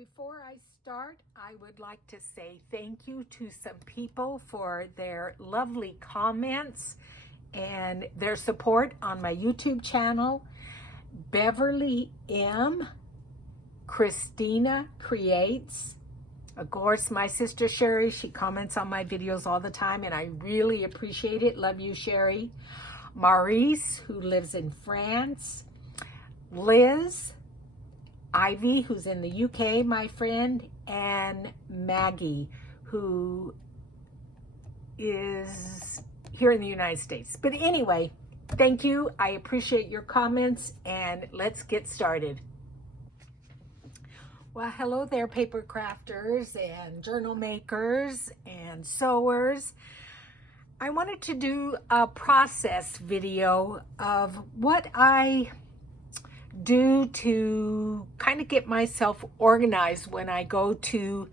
before I start, I would like to say thank you to some people for their lovely comments and their support on my YouTube channel. Beverly M, Christina Creates, of course, my sister Sherry, she comments on my videos all the time and I really appreciate it. Love you, Sherry. Maurice, who lives in France. Liz, Ivy, who's in the UK, my friend, and Maggie, who is here in the United States. But anyway, thank you. I appreciate your comments, and let's get started. Well, hello there, paper crafters and journal makers and sewers. I wanted to do a process video of what I do to kind of get myself organized when I go to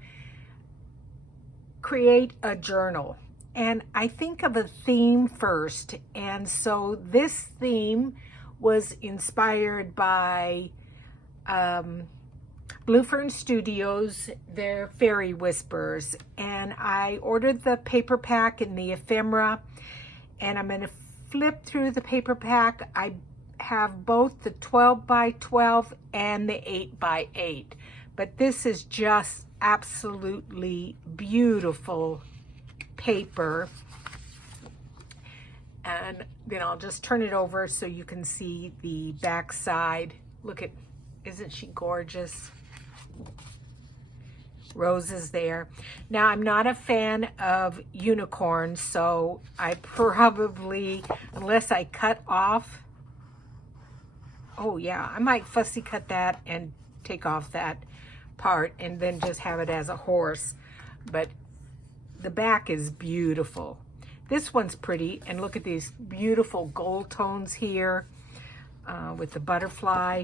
create a journal. And I think of a theme first. And so this theme was inspired by Blue Fern Studios, their Fairy Whispers. And I ordered the paper pack and the ephemera. And I'm going to flip through the paper pack. I have both the 12 by 12 and the 8 by 8, but this is just absolutely beautiful paper. And then I'll just turn it over so you can see the back side. Look at, isn't she gorgeous? Roses there. Now, I'm not a fan of unicorns, so I probably, unless I cut off, oh yeah, I might fussy cut that and take off that part and then just have it as a horse. But the back is beautiful. This one's pretty, and look at these beautiful gold tones here with the butterfly.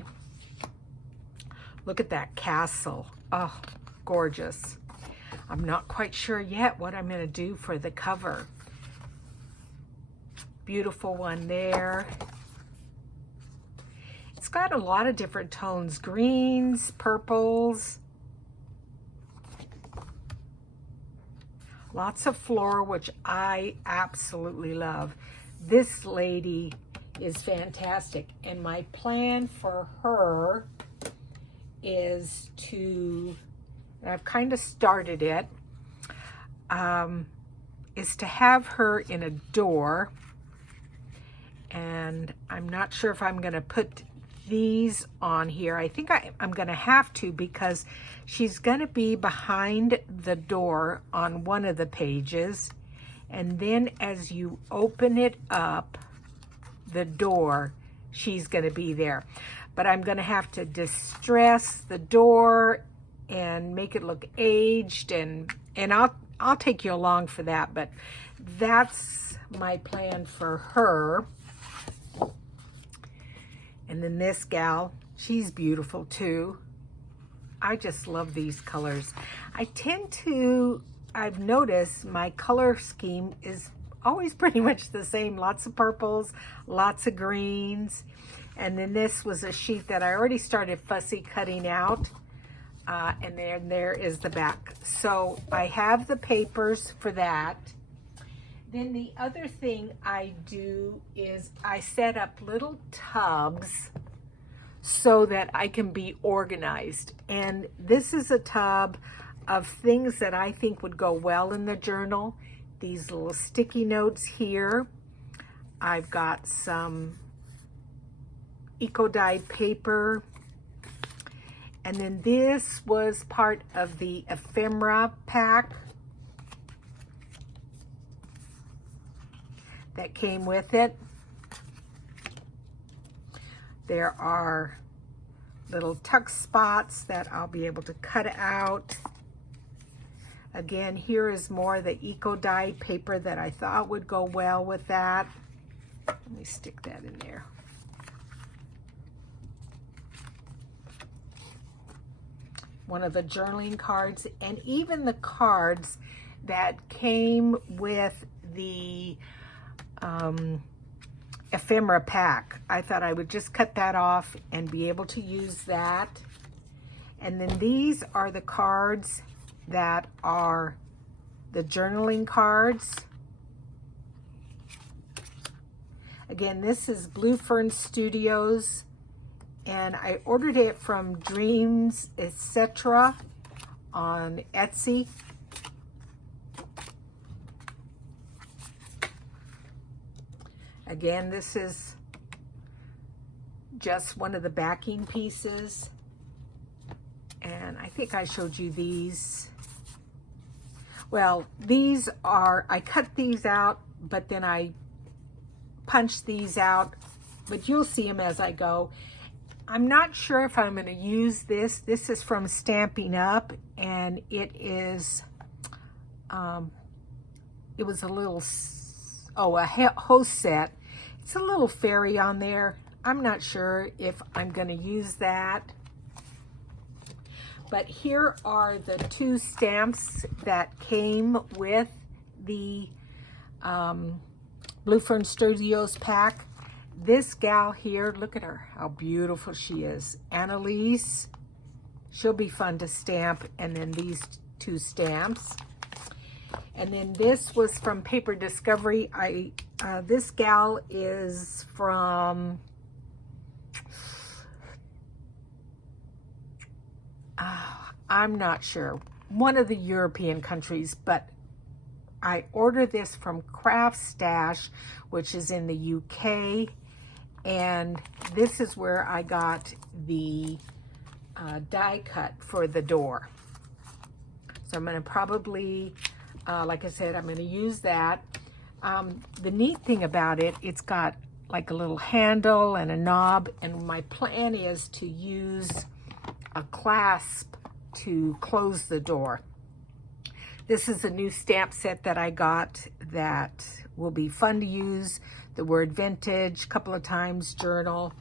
Look at that castle. Oh, gorgeous. I'm not quite sure yet what I'm gonna do for the cover. Beautiful one there. It's got a lot of different tones, greens, purples, lots of floral, which I absolutely love. This lady is fantastic, and my plan for her is to, and I've kind of started it, is to have her in a door, and I'm not sure if I'm going to put these on here. I think I'm going to have to, because she's going to be behind the door on one of the pages, and then as you open it up, the door, she's going to be there. But I'm going to have to distress the door and make it look aged, and I'll take you along for that, but that's my plan for her. And then this gal, she's beautiful too. I just love these colors. I've noticed my color scheme is always pretty much the same. Lots of purples, lots of greens. And then this was a sheet that I already started fussy cutting out. And then there is the back. So I have the papers for that. Then the other thing I do is I set up little tubs so that I can be organized. And this is a tub of things that I think would go well in the journal. These little sticky notes here. I've got some eco-dyed paper. And then this was part of the ephemera pack that came with it. There are little tuck spots that I'll be able to cut out. Again, here is more the eco-dyed paper that I thought would go well with that. Let me stick that in there. One of the journaling cards, and even the cards that came with the ephemera pack. I thought I would just cut that off and be able to use that. And then these are the cards that are the journaling cards. Again, this is Blue Fern Studios, and I ordered it from Dreams Etc. on Etsy. Again, this is just one of the backing pieces. And I think I showed you these. Well, these are, I cut these out, but then I punched these out, but you'll see them as I go. I'm not sure if I'm going to use this. This is from Stampin' Up, and it is, it was a little, a host set. It's a little fairy on there. I'm not sure if I'm going to use that. But here are the 2 stamps that came with the Blue Fern Studios pack. This gal here, look at her, how beautiful she is. Annalise, she'll be fun to stamp. And then these 2 stamps. And then this was from Paper Discovery. This gal is from I'm not sure, one of the European countries, but I ordered this from Craft Stash, which is in the UK, and this is where I got the die cut for the door. So I'm going to probably, like I said, I'm going to use that. The neat thing about it, it's got like a little handle and a knob, and my plan is to use a clasp to close the door. This is a new stamp set that I got that will be fun to use. The word vintage, a couple of times, journal.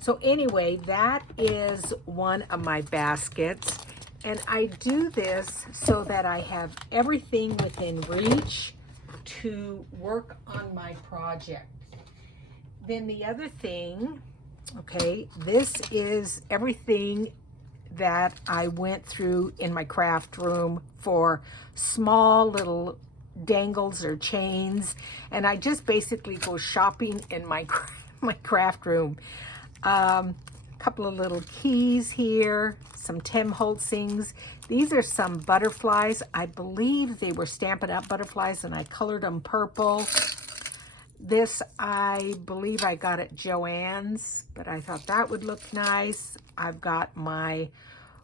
So anyway, that is one of my baskets. And I do this so that I have everything within reach to work on my project. Then the other thing, okay, this is everything that I went through in my craft room for small little dangles or chains, and I just basically go shopping in my craft room. Couple of little keys here, some Tim Holtzings. These are some butterflies. I believe they were Stampin' Up butterflies, and I colored them purple. This, I believe I got at Joann's, but I thought that would look nice. I've got my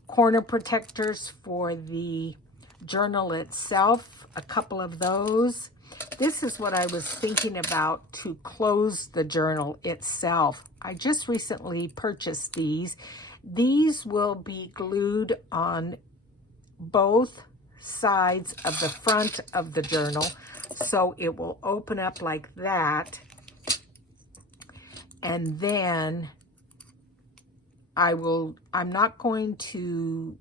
corner protectors for the journal itself, a couple of those. This is what I was thinking about to close the journal itself. I just recently purchased these. These will be glued on both sides of the front of the journal, so it will open up like that, and then I'm not going to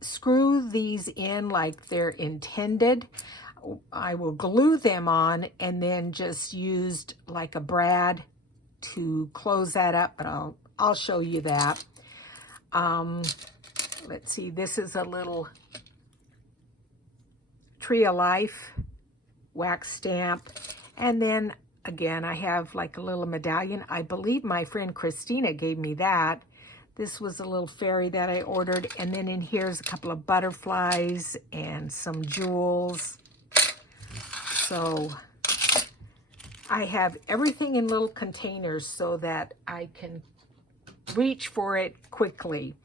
screw these in like they're intended. I will glue them on and then just used like a brad to close that up, but I'll show you that. Let's see, this is a little Tree of Life wax stamp, and then again I have like a little medallion. I believe my friend Christina gave me that. This was a little fairy that I ordered, and then in here's a couple of butterflies and some jewels. So I have everything in little containers so that I can reach for it quickly.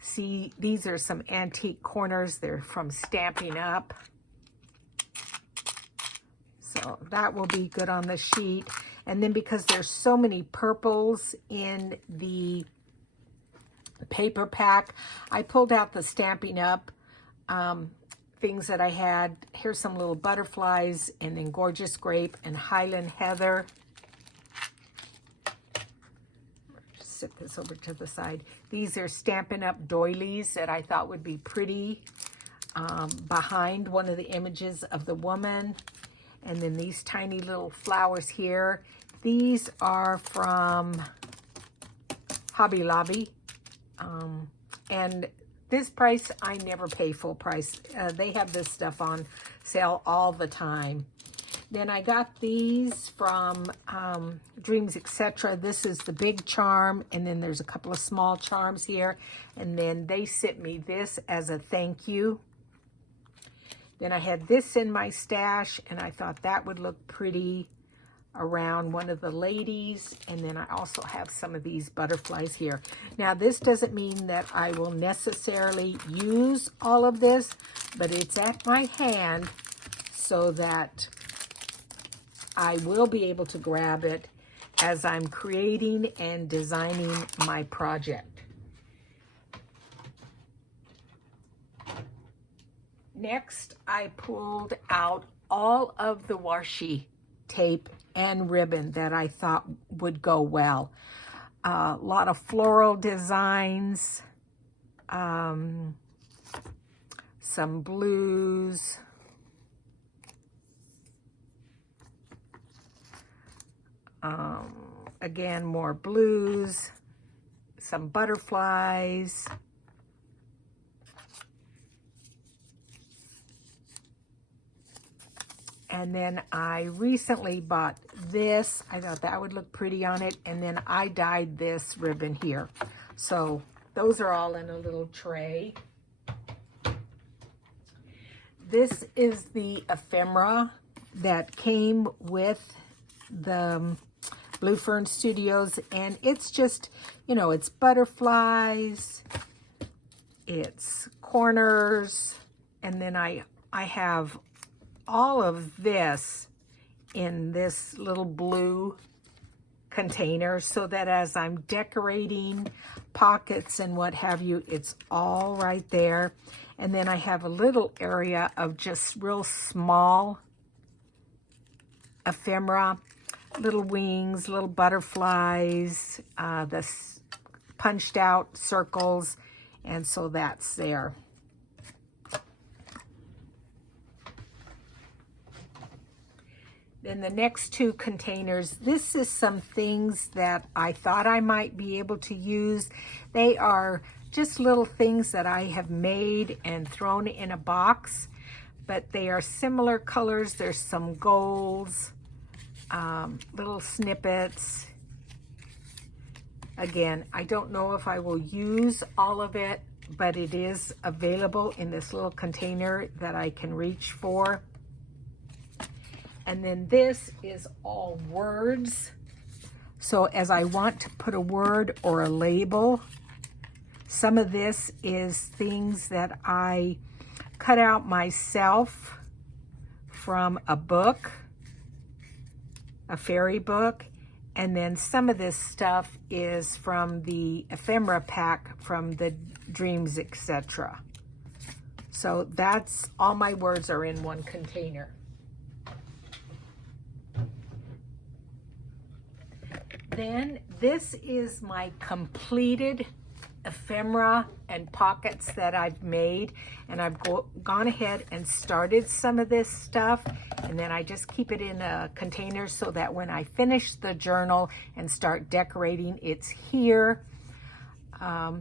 See, these are some antique corners. They're from Stampin' Up. So that will be good on the sheet. And then because there's so many purples in the paper pack, I pulled out the Stampin' Up things that I had. Here's some little butterflies, and then Gorgeous Grape and Highland Heather. Just set this over to the side. These are Stampin' Up doilies that I thought would be pretty behind one of the images of the woman. And then these tiny little flowers here. These are from Hobby Lobby. And this price, I never pay full price. They have this stuff on sale all the time. Then I got these from Dreams, Etc. This is the big charm, and then there's a couple of small charms here. And then they sent me this as a thank you. Then I had this in my stash, and I thought that would look pretty around one of the ladies. And then I also have some of these butterflies here. Now, this doesn't mean that I will necessarily use all of this, but it's at my hand so that I will be able to grab it as I'm creating and designing my project. Next, I pulled out all of the washi tape and ribbon that I thought would go well. A lot of floral designs, some blues, again, more blues, some butterflies, and then I recently bought this. I thought that would look pretty on it, and then I dyed this ribbon here. So those are all in a little tray. This is the ephemera that came with the Blue Fern Studios, and it's just, you know, it's butterflies, it's corners, and then I have all of this in this little blue container so that as I'm decorating pockets and what have you, it's all right there. And then I have a little area of just real small ephemera, little wings, little butterflies, the punched out circles, and so that's there. Then the next two containers, this is some things that I thought I might be able to use. They are just little things that I have made and thrown in a box, but they are similar colors. There's some golds, little snippets. Again, I don't know if I will use all of it, but it is available in this little container that I can reach for. And then this is all words. So as I want to put a word or a label, some of this is things that I cut out myself from a book, a fairy book, and then some of this stuff is from the ephemera pack from the Dreams, Etc. So that's all my words are in one container. Then this is my completed ephemera and pockets that I've made, and I've gone ahead and started some of this stuff, and then I just keep it in a container so that when I finish the journal and start decorating, it's here.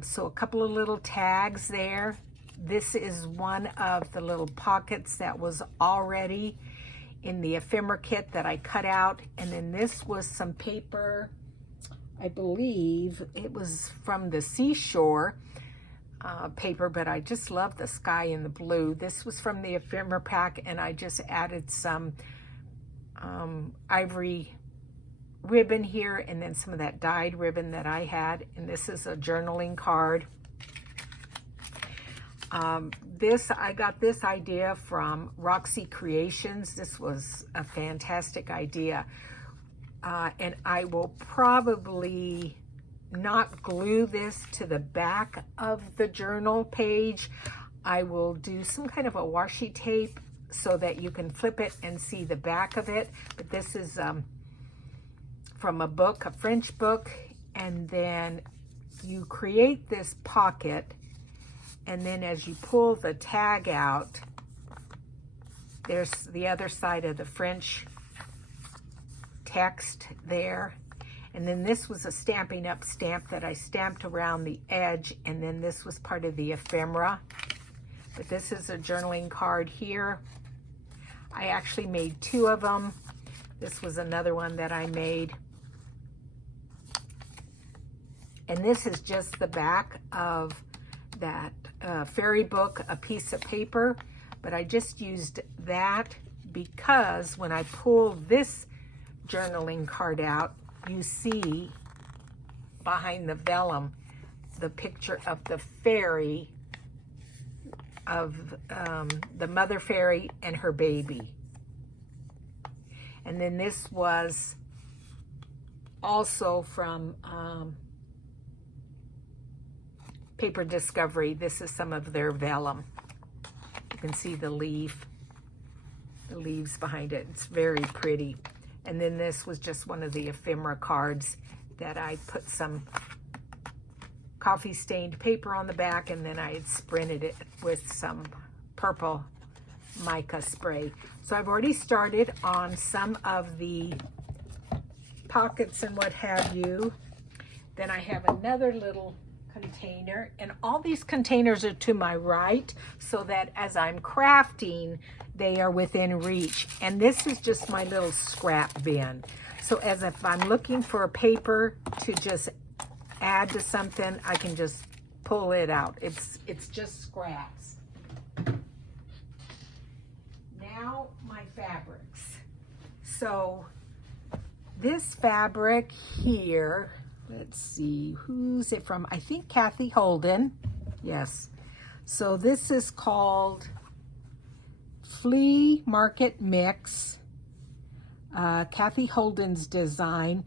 So a couple of little tags there. This is one of the little pockets that was already in the ephemera kit that I cut out, and then this was some paper. I believe it was from the seashore paper, but I just love the sky and the blue. This was from the ephemera pack, and I just added some ivory ribbon here, and then some of that dyed ribbon that I had. And this is a journaling card. I got this idea from Roxy Creations. This was a fantastic idea. And I will probably not glue this to the back of the journal page. I will do some kind of a washi tape so that you can flip it and see the back of it. But this is from a book, a French book, and then you create this pocket, and then as you pull the tag out, there's the other side of the French text there, And then this was a Stampin' Up stamp that I stamped around the edge, and then this was part of the ephemera. But this is a journaling card here. I actually made 2 of them. This was another one that I made. And this is just the back of that fairy book, a piece of paper. But I just used that because when I pull this journaling card out, you see behind the vellum the picture of the fairy, of the mother fairy and her baby. And then this was also from Paper Discovery. This is some of their vellum. You can see the leaves behind it. It's very pretty. And then this was just one of the ephemera cards that I put some coffee stained paper on the back, and then I had sprinted it with some purple mica spray. So I've already started on some of the pockets and what have you. Then I have another little container, and all these containers are to my right so that as I'm crafting, they are within reach. And this is just my little scrap bin. So as if I'm looking for a paper to just add to something, I can just pull it out. It's just scraps. Now my fabrics. So this fabric here, let's see, who's it from? I think Kathy Holden. Yes. So this is called Flea Market Mix. Kathy Holden's design.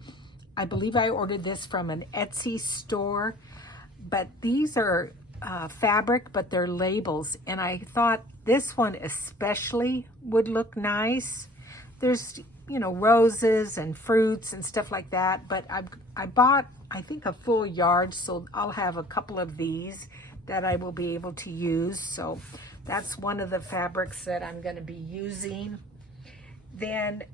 I believe I ordered this from an Etsy store. But these are fabric, but they're labels. And I thought this one especially would look nice. There's, you know, roses and fruits and stuff like that. But I bought, I think, a full yard, so I'll have a couple of these that I will be able to use. So that's one of the fabrics that I'm going to be using. Then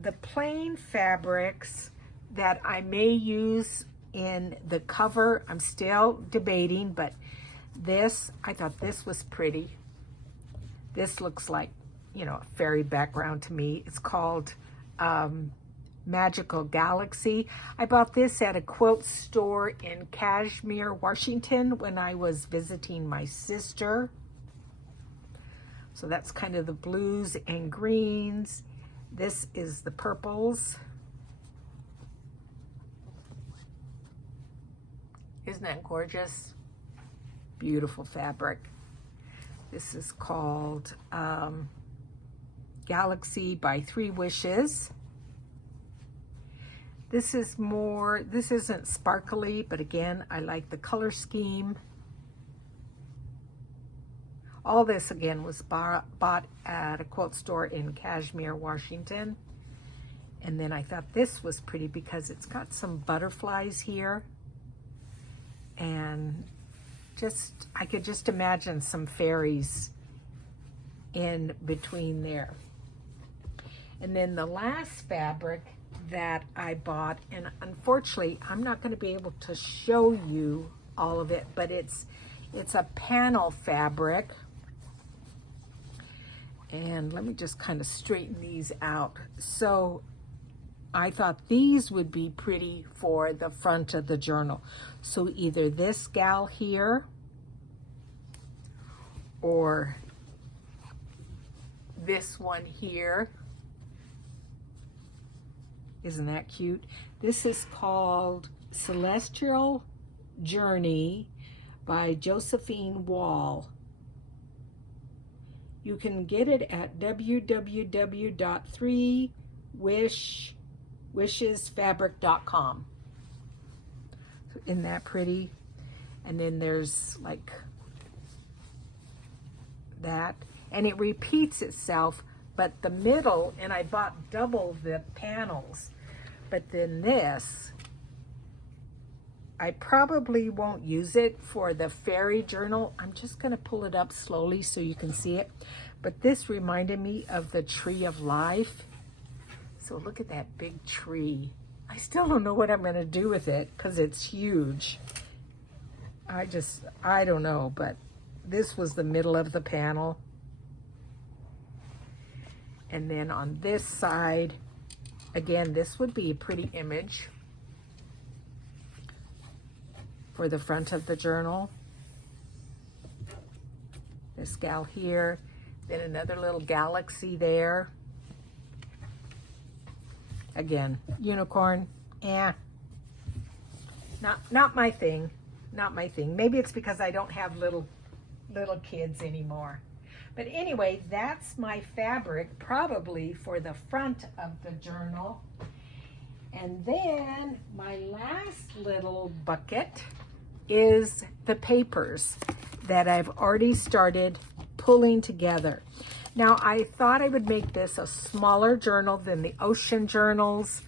the plain fabrics that I may use in the cover, I'm still debating, but this, I thought this was pretty. This looks like, you know, a fairy background to me. It's called Magical Galaxy. I bought this at a quilt store in Kashmir, Washington when I was visiting my sister. So that's kind of the blues and greens. This is the purples. Isn't that gorgeous? Beautiful fabric. This is called Galaxy by 3 Wishes. This is more, this isn't sparkly, but again, I like the color scheme. All this, again, was bought at a quilt store in Kashmir, Washington. And then I thought this was pretty because it's got some butterflies here. And just, I could just imagine some fairies in between there. And then the last fabric that I bought, and unfortunately, I'm not going to be able to show you all of it, but it's a panel fabric. And let me just kind of straighten these out. So I thought these would be pretty for the front of the journal. So either this gal here or this one here. Isn't that cute? This is called Celestial Journey by Josephine Wall. You can get it at www.3wishesfabric.com. Isn't that pretty? And then there's like that. And it repeats itself, but the middle, and I bought double the panels. But then this, I probably won't use it for the fairy journal. I'm just going to pull it up slowly so you can see it. But this reminded me of the Tree of Life. So look at that big tree. I still don't know what I'm going to do with it because it's huge. I don't know, but this was the middle of the panel. And then on this side, again, this would be a pretty image for the front of the journal. This gal here, then another little galaxy there. Again, unicorn, not my thing, not my thing. Maybe it's because I don't have little kids anymore. But anyway, that's my fabric, probably for the front of the journal. And then my last little bucket is the papers that I've already started pulling together. Now, I thought I would make this a smaller journal than the ocean journals,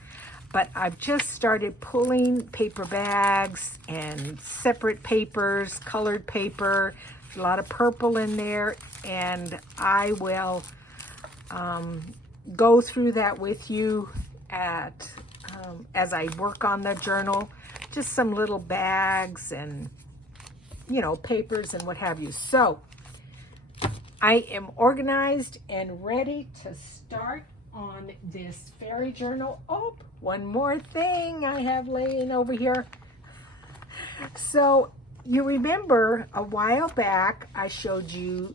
but I've just started pulling paper bags and separate papers, colored paper, a lot of purple in there, and I will go through that with you as I work on the journal. Just some little bags and, you know, papers and what have you. So I am organized and ready to start on this fairy journal. Oh, one more thing I have laying over here. So you remember a while back I showed you,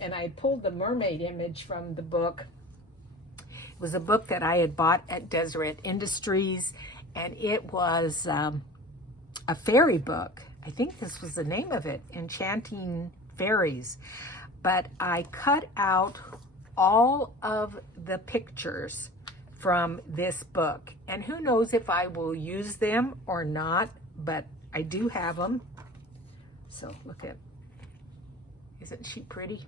and I pulled the mermaid image from the book. It was a book that I had bought at Deseret Industries, and it was a fairy book. I think this was the name of it, Enchanting Fairies. But I cut out all of the pictures from this book. And who knows if I will use them or not, but I do have them. So look at, isn't she pretty?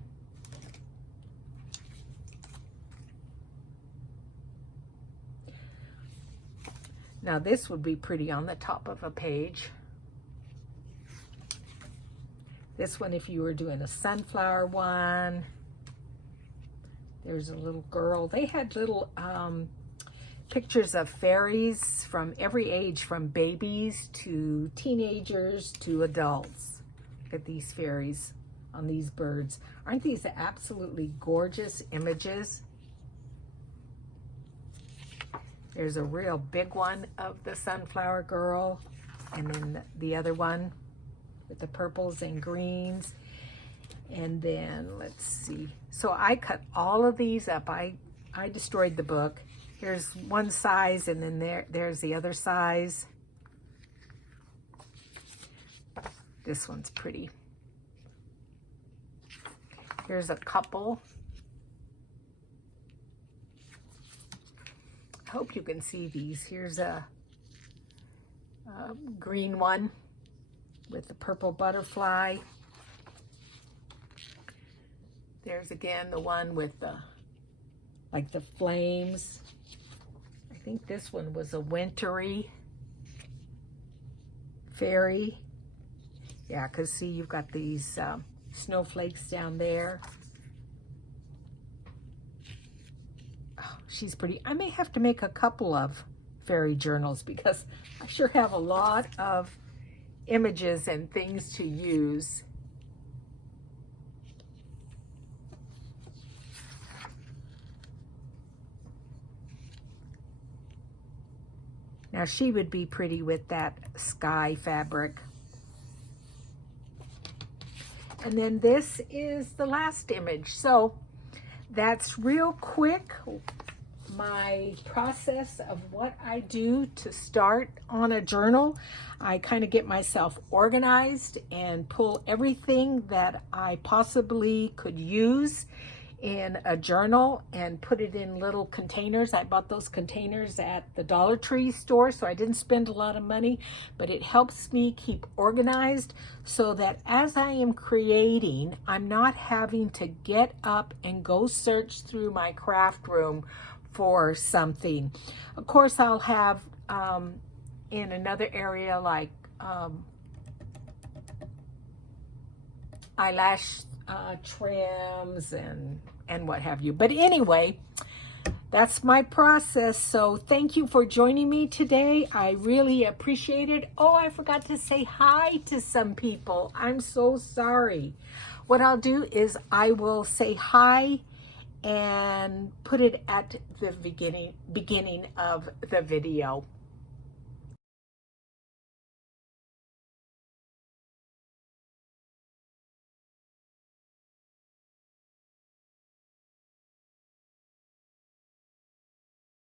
Now this would be pretty on the top of a page. This one, if you were doing a sunflower one. There's a little girl. They had little pictures of fairies from every age, from babies to teenagers to adults. Look at these fairies on these birds. Aren't these absolutely gorgeous images? There's a real big one of the sunflower girl, and then the other one with the purples and greens. And then let's see. So I cut all of these up. I destroyed the book. Here's one size, and then there's the other size. This one's pretty. Here's a couple. I hope you can see these. Here's a green one with the purple butterfly. There's again the one with the, like the flames. I think this one was a wintry fairy. Yeah, because see, you've got these snowflakes down there. Oh, she's pretty. I may have to make a couple of fairy journals because I sure have a lot of images and things to use. Now she would be pretty with that sky fabric. And then this is the last image. So that's real quick my process of what I do to start on a journal. I kind of get myself organized and pull everything that I possibly could use in a journal and put it in little containers. I bought those containers at the Dollar Tree store, so I didn't spend a lot of money, but it helps me keep organized so that as I am creating, I'm not having to get up and go search through my craft room for something. Of course, I'll have in another area like eyelash trims and what have you. But anyway, that's my process. So thank you for joining me today. I really appreciate it. Oh, I forgot to say hi to some people. I'm so sorry. What I'll do is I will say hi and put it at the beginning of the video.